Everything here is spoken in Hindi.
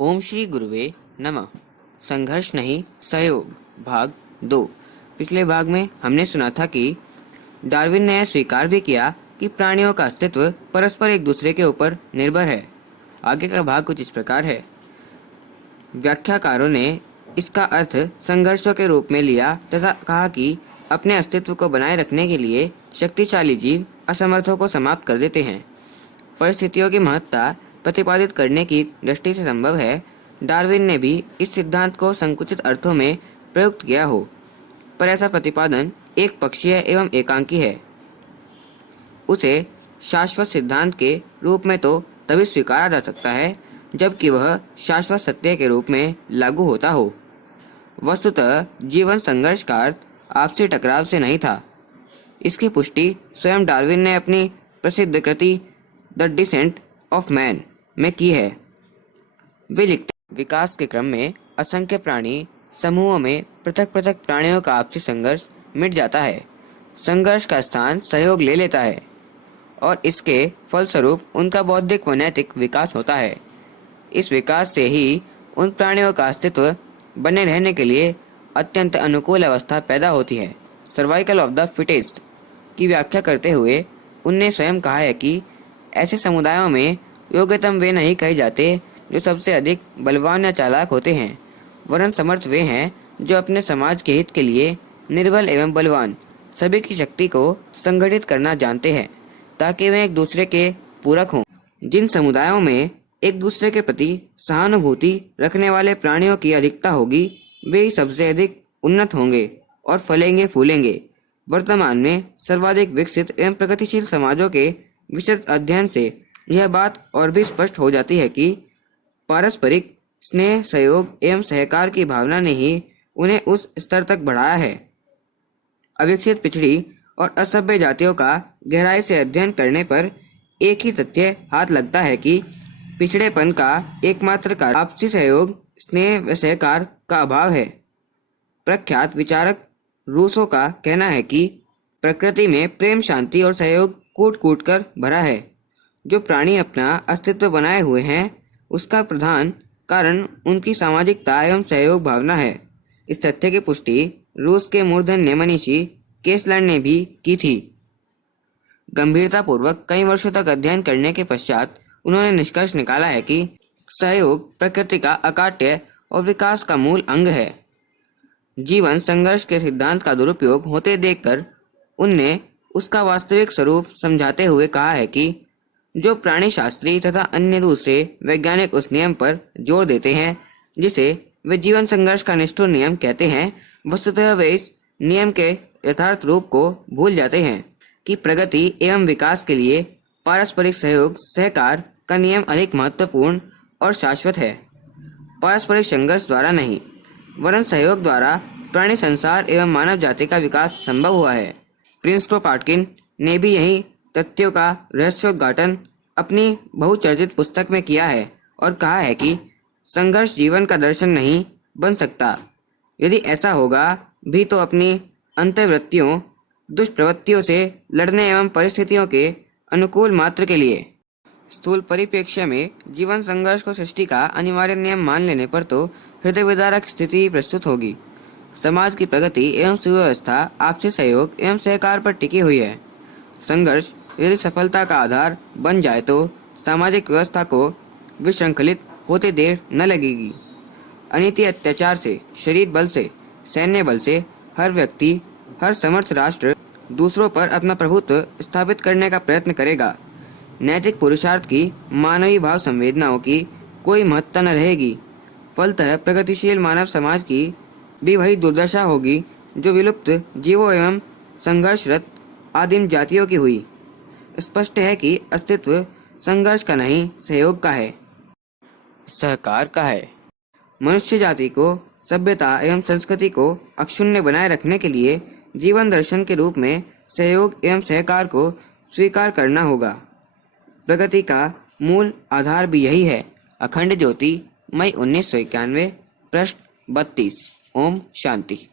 ओम श्री गुरुवे नमः। संघर्ष नहीं सहयोग भाग 2। पिछले भाग में हमने सुना था कि डार्विन ने यह स्वीकार भी किया कि प्राणियों का अस्तित्व परस्पर एक दूसरे के ऊपर निर्भर है। आगे का भाग कुछ इस प्रकार है। व्याख्याकारों ने इसका अर्थ संघर्षों के रूप में लिया तथा कहा कि अपने अस्तित्व को बनाए रखने के लिए शक्तिशाली जीव असमर्थों को समाप्त कर देते हैं। परिस्थितियों की महत्ता प्रतिपादित करने की दृष्टि से संभव है डार्विन ने भी इस सिद्धांत को संकुचित अर्थों में प्रयुक्त किया हो, पर ऐसा प्रतिपादन एक पक्षीय एवं एकांकी है। उसे शाश्वत सिद्धांत के रूप में तो तभी स्वीकारा जा सकता है जबकि वह शाश्वत सत्य के रूप में लागू होता हो। वस्तुतः जीवन संघर्ष का अर्थ आपसी टकराव से नहीं था। इसकी पुष्टि स्वयं डार्विन ने अपनी प्रसिद्ध कृति द डिसेंट ऑफ मैन में की है। वे लिखते हैं, विकास के क्रम में असंख्य प्राणी समूहों में पृथक पृथक प्राणियों का आपसी संघर्ष मिट जाता है। संघर्ष का स्थान सहयोग ले लेता है और इसके फलस्वरूप उनका बौद्धिक व नैतिक विकास होता है। इस विकास से ही उन प्राणियों का अस्तित्व बने रहने के लिए अत्यंत अनुकूल अवस्था पैदा होती है। सर्वाइकल ऑफ द फिटेस्ट की व्याख्या करते हुए उनने स्वयं कहा है कि ऐसे समुदायों में योग्यतम वे नहीं कहे जाते जो सबसे अधिक बलवान या चालाक होते हैं, वरन समर्थ वे हैं जो अपने समाज के हित के लिए निर्बल एवं बलवान सभी की शक्ति को संगठित करना जानते हैं ताकि वे एक दूसरे के पूरक हों। जिन समुदायों में एक दूसरे के प्रति सहानुभूति रखने वाले प्राणियों की अधिकता होगी वे ही सबसे अधिक उन्नत होंगे और फलेंगे फूलेंगे। वर्तमान में सर्वाधिक विकसित एवं प्रगतिशील समाजों के विस्तृत अध्ययन से यह बात और भी स्पष्ट हो जाती है कि पारस्परिक स्नेह, सहयोग एवं सहकार की भावना ने ही उन्हें उस स्तर तक बढ़ाया है। अविकसित, पिछड़ी और असभ्य जातियों का गहराई से अध्ययन करने पर एक ही तथ्य हाथ लगता है कि पिछड़ेपन का एकमात्र कारण आपसी सहयोग, स्नेह व सहकार का अभाव है। प्रख्यात विचारक रूसो का कहना है कि प्रकृति में प्रेम, शांति और सहयोग कूट कूट कर भरा है। जो प्राणी अपना अस्तित्व बनाए हुए हैं उसका प्रधान कारण उनकी सामाजिकता एवं सहयोग भावना है। इस तथ्य की पुष्टि रूस के मूर्धन्य मनीषी केसलर ने भी की थी। गंभीरतापूर्वक कई वर्षों तक अध्ययन करने के पश्चात उन्होंने निष्कर्ष निकाला है कि सहयोग प्रकृति का अकाट्य और विकास का मूल अंग है। जीवन संघर्ष के सिद्धांत का दुरुपयोग होते देखकर उनने उसका वास्तविक स्वरूप समझाते हुए कहा है कि जो प्राणी शास्त्री तथा अन्य दूसरे वैज्ञानिक उस नियम पर जोर देते हैं जिसे वे जीवन संघर्ष का निष्ठुर नियम कहते हैं, वस्तुतः वे इस नियम के यथार्थ रूप को भूल जाते हैं कि प्रगति एवं विकास के लिए पारस्परिक सहयोग सहकार का नियम अधिक महत्वपूर्ण और शाश्वत है। पारस्परिक संघर्ष द्वारा नहीं वरन सहयोग द्वारा प्राणी संसार एवं मानव जाति का विकास संभव हुआ है। प्रिंस क्रोपाटकिन ने भी यही तथ्यों का रहस्योद्घाटन अपनी बहुचर्चित पुस्तक में किया है और कहा है कि संघर्ष जीवन का दर्शन नहीं बन सकता। यदि ऐसा होगा भी तो अपनी अंतर्वृत्तियों, दुष्प्रवृत्तियों से लड़ने एवं परिस्थितियों के अनुकूल मात्र के लिए। स्थूल परिप्रेक्ष्य में जीवन संघर्ष को सृष्टि का अनिवार्य नियम मान लेने पर तो हृदय विदारक स्थिति प्रस्तुत होगी। समाज की प्रगति एवं सुव्यवस्था आपसी सहयोग एवं सहकार पर टिकी हुई है। संघर्ष यदि सफलता का आधार बन जाए तो सामाजिक व्यवस्था को विशृंखलित होते देर न लगेगी। अनीति, अत्याचार से, शरीर बल से, सैन्य बल से हर व्यक्ति, हर समर्थ राष्ट्र दूसरों पर अपना प्रभुत्व स्थापित करने का प्रयत्न करेगा। नैतिक पुरुषार्थ की, मानवीय भाव संवेदनाओं की कोई महत्ता न रहेगी। फलतः प्रगतिशील मानव समाज की भी वही दुर्दशा होगी जो विलुप्त जीवों एवं संघर्षरत आदिम जातियों की हुई। स्पष्ट है कि अस्तित्व संघर्ष का नहीं सहयोग का है, सहकार का है। मनुष्य जाति को सभ्यता एवं संस्कृति को अक्षुण्ण बनाए रखने के लिए जीवन दर्शन के रूप में सहयोग एवं सहकार को स्वीकार करना होगा। प्रगति का मूल आधार भी यही है। अखंड ज्योति, मई 1991, पृष्ठ 32। ओम शांति।